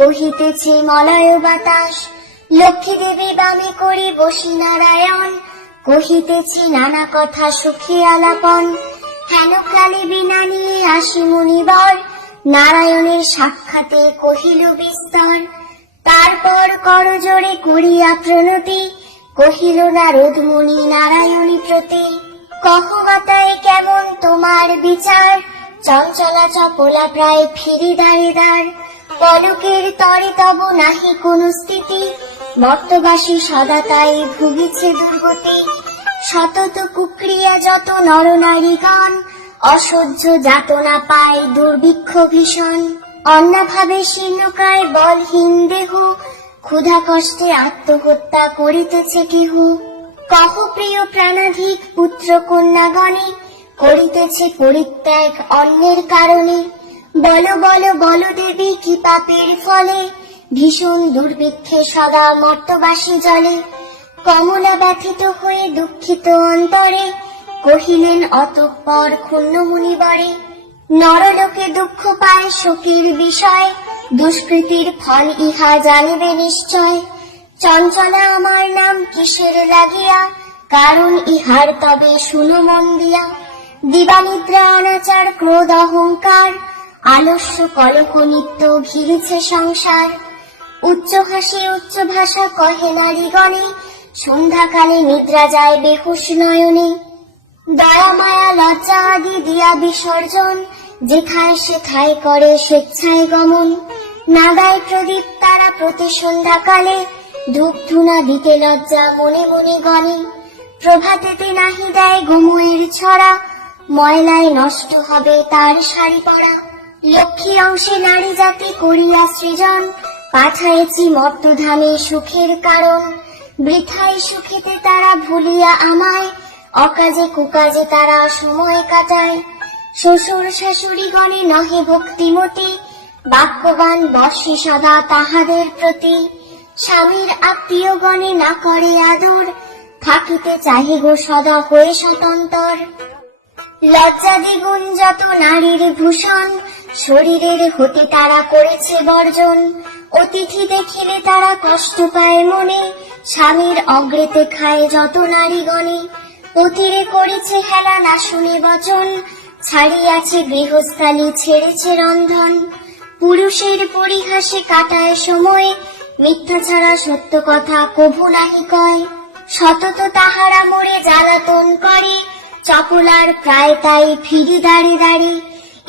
বহিতেছে মলয় বাতাস। লক্ষ্মী দেবী বামে করে বসি নারায়ণ, কহিতেছে নানা কথা সুখে আলাপন। হেন কালে বিনা নিয়ে আসি মুনিবর, নারায়ণের সাক্ষাতে কহিল বিস্তর। তারপর করজোড়ে করিয়া প্রণতি, কহিল নারদ মুনি নারায়ণী প্রতি। কহ মাতায় কেমন তোমার বিচার, চঞ্চলা চপলা প্রায় ফিরি দাঁড়ে দাঁড়। পলকের তরে তব নাহি কোন স্থিতি, মর্তবাসী সদা তাই ভুগিছে দুর্গতি। শতত কুক্রিয়া যত নরনারীগণ, অসহ্য যাতনা পায় দুর্ভিক্ষ ভীষণ। অন্নাভাবে শীর্ণকায় বলহীন দেহ, ক্ষুধা কষ্টে আত্মহত্যা করিতেছে কেহ। কহ প্রিয় প্রাণাধিক পুত্র কন্যাগণে, করিতেছে পরিত্যাগ অন্যের কারণে। বল বল বল দেবী কি পাপের ফলে, ভীষণ দুর্ভিক্ষে সদা মর্তবাসী জলে। কমলা ব্যথিত হয়ে দুঃখিত অন্তরে, কহিলেন অতঃপর ক্ষুণ্ণ মুনিবরে। নরলোকে দুঃখ পায় শোকের বিষয়, দুষ্কৃতির ফল ইহা জানিবে নিশ্চয়। চঞ্চলা আমার নাম কিসের লাগিয়া, কারণ ইহার তবে শুনো মন দিয়া। দিবানিদ্রা অনাচার ক্রোধ অহংকার, আলস্য কলহ নিত্য ঘিরেছে সংসার। উচ্চ হাসি উচ্চ ভাষা কহে নারীগণে, সন্ধ্যাকালে নিদ্রা যায় বেহুশ নয়নে। দয়া মায়া লজ্জা আদি দিয়া বিসর্জন, যেথায় সেথায় করে স্বেচ্ছায় গমন। নাগায় প্রদীপ তারা প্রতি সন্ধ্যাকালে, ধূপ ধুনা দিতে লজ্জা মনে মনে গণে। প্রভাতেতে নাহি দেয় গোময়ের ছড়া, ময়লায় নষ্ট হবে তার শাড়ি পরা। লক্ষ্মী অংশে নারী জাতি করিয়া সৃজন, পাঠাইছি মর্তধামে সুখের কারণ। বৃথায় সুখেতে তারা ভুলিয়া আমায়, অকাজে কুকাজে তারা সময় কাটায়। শ্বশুর শাশুড়ি গণে নহে ভক্তিমতী, বাক্যবান বর্ষে সদা তাহাদের প্রতি। স্বামীর আত্মীয় গণে না করে আদর, থাকিতে চাহে গো সদা হয়ে স্বতন্ত্র। লজ্জা দ্বিগুণ যত নারীর ভূষণ, শরীরের হতে তারা করেছে বর্জন। অতিথি দেখিলে তারা কষ্ট পায় মনে, স্বামীর অগ্রেতে খায় যত নারীগণে। পতিরে করেছে হেলা না শুনে বচন, ছাড়িয়াছে গৃহস্থালী ছেড়েছে রন্ধন। পুরুষের পরিহাসে কাটায় সময়, মিথ্যা ছাড়া সত্য কথা কভু নাহি কয়। সতত তাহারা মোরে জ্বালাতন করে, চপলার প্রায় তাই ফিরি দাঁড়ে দাঁড়ে।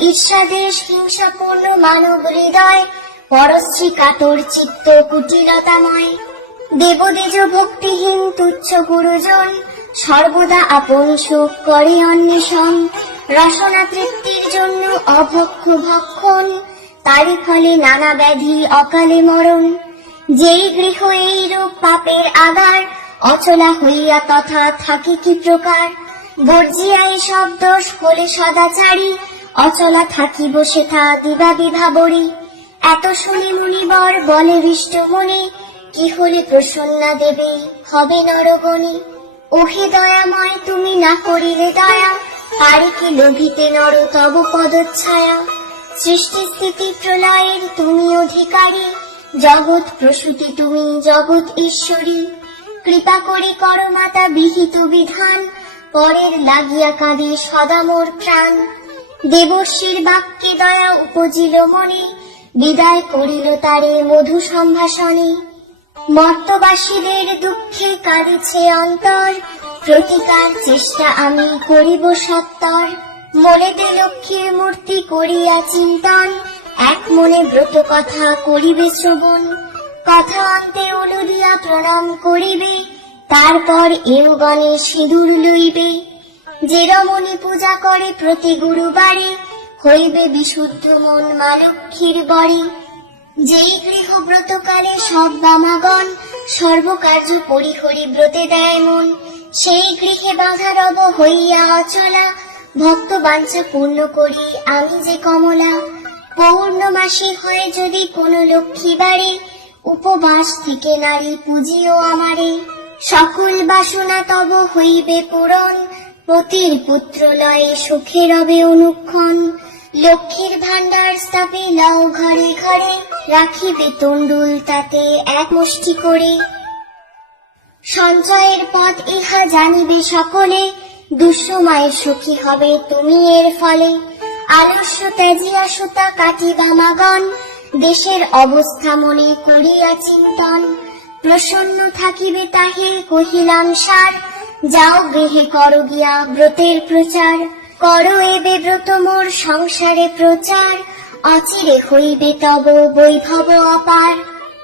ঈর্ষাদেশ হিংসাপূর্ণ মানব হৃদয়, পরশ্রী কাতর চিত্ত কুটিলতাময়। দেবদেজ ভক্তিহীন তুচ্ছ গুরুজন, সর্বদা আপন সুখ করে অন্বেষণ। রসনা তৃপ্তির জন্য অভক্ষ ভক্ষণ, তারই ফলে নানা ব্যাধি অকালে মরণ। যেই গৃহ এইরূপ পাপের আগার, অচলা হইয়া তথা থাকে কি প্রকার। বর্জিয়া সব দোষ হলে সদাচারী, অচলা থাকিব সেথা দিবা বিভাবরী। এত শুনি মুনিবর বলে হৃষ্ট মনে, কি হলে প্রসন্না দেবী হবে নরগণে। ওহে দয়াময় তুমি না করিলে দয়া, পারে কি লোভিতে নর তব পদচ্ছায়া। সৃষ্টি স্থিতি প্রলয়ের তুমি অধিকারী, জগৎ প্রসূতি তুমি জগৎ ঈশ্বরী। কৃপা করি কর মাতা বিহিত বিধান, পরের লাগিয়া কাঁদে সদা মোর প্রাণ। দেবর্ষির বাক্যে দয়া উপজিল মনে, বিদায় করিল তারে মধু সম্ভাষণে। মর্তবাসীদের দুঃখে কাঁদিছে অন্তর, প্রতিকার চেষ্টা আমি করিব সত্তর। মনেতে লক্ষ্মীর মূর্তি করিয়া চিন্তন, এক মনে ব্রত কথা করিবে শ্রবণ। কথা অন্তে উলু দিয়া প্রণাম করিবে, তারপর এও গণে সিঁদুর লইবে। যে রমণী পূজা করে প্রতি গুরুবারে, হইবে বিশুদ্ধ মন মা লক্ষ্মীর বরে। যেই গৃহ ব্রতকালে সব বামাগণ, সর্বকার্য পরিহরি ব্রতে দেয় মন। সেই গৃহে বাঁধা রব হইয়া অচলা, ভক্ত বাঞ্ছা পূর্ণ করি আমি যে কমলা। পৌর্ণমাসী হয় যদি কোন লক্ষ্মী বাড়ি, উপবাস থেকে নারী পুজিও আমারে। সকল বাসনা তব হইবে পূরণ, পতির পুত্র লয়ে সুখে রবে অনুক্ষণ। লক্ষ্মীর ভাণ্ডার স্থাপে লাও ঘরে ঘরে, রাখিবে তণ্ডুল তাতে এক মুষ্টি করে। সঞ্চয়ের পথ ইহা জানিবে সকলে, দুঃসময়ের সুখী হবে তুমি এর ফলে। আলস্য ত্যাজিয়া সুতা কাটিবা মাগন, দেশের অবস্থা মনে করিয়া চিন্তন। প্রসন্ন থাকিবে তাহে কহিলাম সার, যাও গৃহে করো গিয়া ব্রতের প্রচার। করো এবে ব্রত মোর সংসারে প্রচার, অচিরে হইবে তব বৈভব অপার।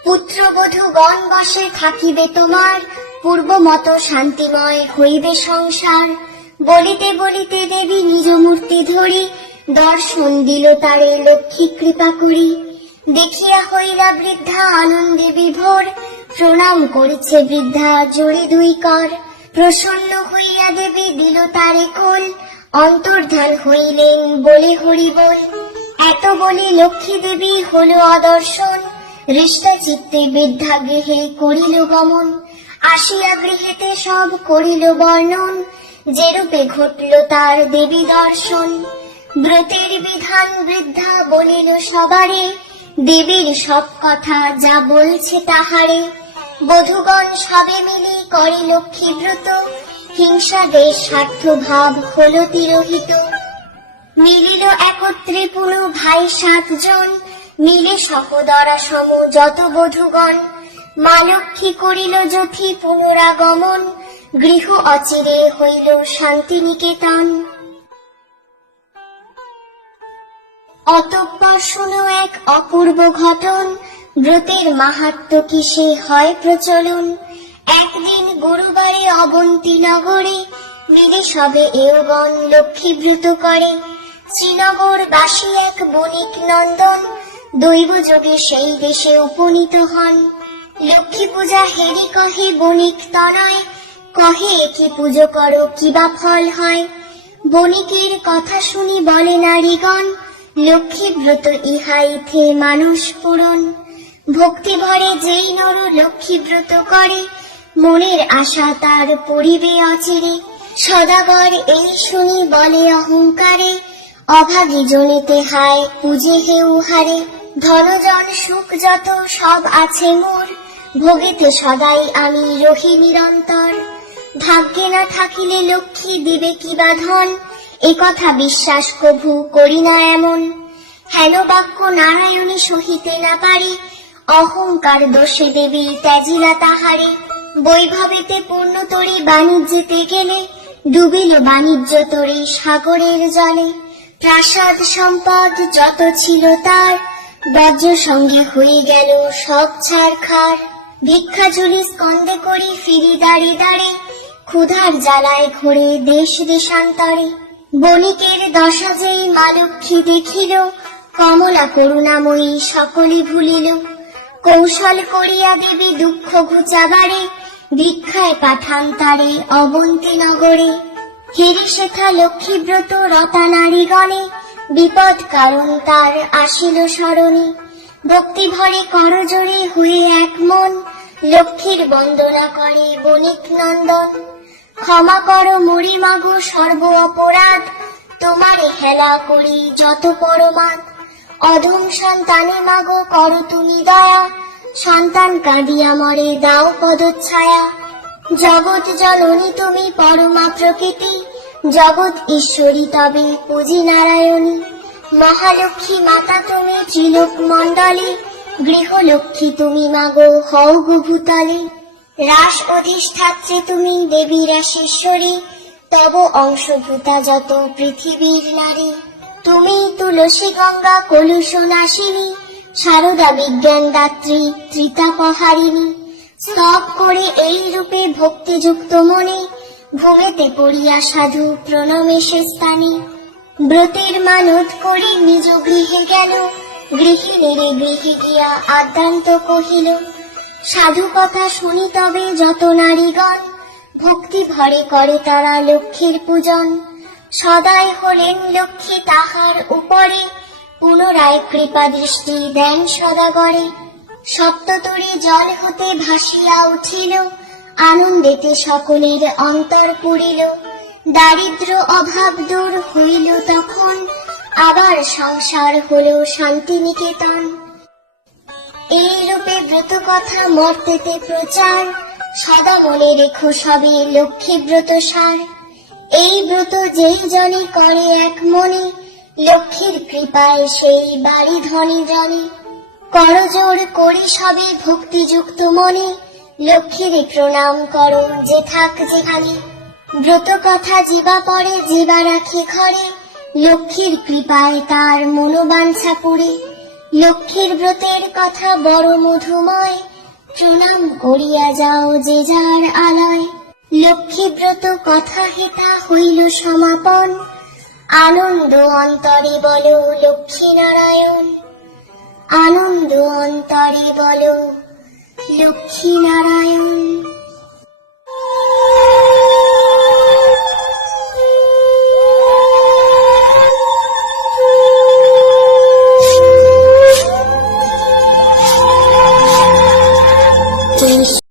পুত্রবধূ গণ বসে থাকিবে তোমার, পূর্ব মত শান্তিময় হইবে সংসার। বলিতে বলিতে দেবী নিজ মূর্তি ধরি, দর্শন দিল তারে লক্ষ্মী কৃপা করি। দেখিয়া হইলা বৃদ্ধা আনন্দে বিভোর, প্রণাম করিছে বৃদ্ধা জোরে দুই কর। প্রসন্ন হইয়া দেবী দিল তারে কোল, অন্তর্ধান হইলেন বলে হরি বল। এত বলি লক্ষ্মী দেবী হল অদর্শন, হৃষ্ট চিত্তে বৃদ্ধা গৃহে করিল গমন। আসিয়া গৃহেতে সব করিল বর্ণন, যেরূপে ঘটল তার দেবী দর্শন। ব্রতের বিধান বৃদ্ধা বলিল সবারে, দেবীর সব কথা যা বলছে তাহারে। বধূগণ সবে মিলে করে লক্ষ্মী ব্রত, হিংসা দেশ স্বার্থ ভাব হল তিরোহিত। মিলিল একত্রে পুনঃ ভাই 7 জন, মিলে সহোদরা সম যত বধূগণ। মা লক্ষ্মী করিল যথি পুনরাগমন, গৃহ অচিরে হইল শান্তিনিকেতন। অতঃপর শুনো এক অপূর্ব ঘটন, ব্রতের মাহাত্ম্য কিসে হয় প্রচলন। একদিন গুরুবারে অবন্তী নগরে, মিলে সবে এওগণ লক্ষ্মী ব্রত করে। শ্রীনগর বাসী এক বণিক নন্দন, দৈব যোগে সেই দেশে উপনীত হন। লক্ষ্মী পূজা হেরি কহে বণিক তনয়, কহে একে পুজো করো কিবা ফল হয়। বণিকের কথা শুনি বলে নারীগণ, লক্ষ্মী ব্রত ইহাইথে মানুষ পূরণ। ভক্তি ভরে যেই নর লক্ষ্মী ব্রত করে, মনের আশা তার পরিবে অচিরে। সদাগর এই শুনি বলে অহংকারে, অভাগী জনিতে হায় পূজে হে উহারে। ধনজন সুখ যত সব আছে মোর, ভোগেতে সদাই আমি রহি নিরন্তর। ভাগ্যে না থাকিলে লক্ষ্মী দিবে কিবা ধন, এ কথা বিশ্বাস কভু করি না এমন। হেন বাক্য নারায়ণী সহিতে না পারে, অহংকার দোষে দেবী ত্যাজিলা তাহারে। বৈভবেতে পূর্ণ তরে বাণিজ্যেতে গেলে, ডুবিল বাণিজ্য তরে সাগরের জলে। প্রাসাদ সম্পদ যত ছিল তার, বজ্র সঙ্গে হয়ে গেল সব ছারখার। ভিক্ষা ঝুলি স্কন্দে করি ফিরি দাঁড়ে দাঁড়ে, ক্ষুধার জ্বালায় ঘোরে দেশ দেশান্তরে। বণিকের দশা যেই মা লক্ষ্মী দেখিল, কমলা করুণাময়ী সকলে ভুলিল। কৌশল করিয়া দেবী দুঃখ ঘুচাবারে, ভিক্ষায় পাঠান তারে অবন্তী নগরে। হেরি শেখা লক্ষ্মী ব্রত রতা নারীগণে, বিপদ কারণ তার আসিল স্মরণে। ভক্তি ভরে করজোড়ে হয়ে এক মন, লক্ষ্মীর বন্দনা করে বণিক নন্দন। ক্ষমা করো মরি মাগো সর্ব অপরাধ, তোমারে হেলা করি যত পরমাদ। অধম সন্তানে মাগো করো তুমি দয়া, সন্তান কাঁদিয়া মরে দাও পদচ্ছায়া। জগৎ জননী তুমি পরমা প্রকৃতি, জগৎ ঈশ্বরী তবে পুজি নারায়ণী। মহালক্ষ্মী মাতা তুমি ত্রিলোক মণ্ডলে, গৃহলক্ষ্মী তুমি মাগো হও গো ভূতলে। রাস অধিষ্ঠাত্রী তুমি দেবী রাসেশ্বরী, তব অংশভূতা যত পৃথিবীর নারী। তুমি তুলসী গঙ্গা কলুষ নাশিনী, সারদা বিজ্ঞান দাত্রী ত্রিতাপহারিণী। স্তব করে এই রূপে ভক্তিযুক্ত মনে, ভূমেতে পড়িয়া সাধু প্রণমে সে স্থানে। ব্রতের মানত করি নিজ গৃহে গেল, গৃহিণীরে গৃহে গিয়া আদ্যান্ত কহিল। সাধু কথা শুনি তবে যত নারীগণ, ভক্তি ভরে করে তারা লক্ষ্মীর পূজন। সদাই হলেন লক্ষ্মী তাহার উপরে, পুনরায় কৃপা দৃষ্টি দেন সদাগরে। সপ্ততরী জল হতে ভাসিয়া উঠিল, আনন্দেতে সকলের অন্তর পুরিল। দারিদ্র অভাব দূর হইল তখন, আবার সংসার হলো শান্তিনিকেতন। এই রূপে ব্রত কথা মর্তেতে প্রচার, সদা মনে রেখো সবে লক্ষ্মী ব্রত সার। এই ব্রত যেই জনে করে এক মনে, লক্ষ্মীর কৃপায় সেই বাড়ি ধনী জনে। করজোড় করি সবে ভক্তিযুক্ত মনে, লক্ষ্মীর প্রণাম করো যে থাক যেখানে। ব্রত কথা জিবা পড়ে জিবা রাখে ঘরে, লক্ষ্মীর কৃপায় তার মনোবাঞ্ছা পুরে। লক্ষ্মীর ব্রতের কথা বড় মধুময়, প্রণাম করিয়া যাও যে যার আলয়। লক্ষ্মী ব্রত কথা হেতা হইল সমাপন, আনন্দ অন্তরে বলো লক্ষ্মী নারায়ণ। আনন্দ অন্তরে বলো লক্ষ্মী নারায়ণ।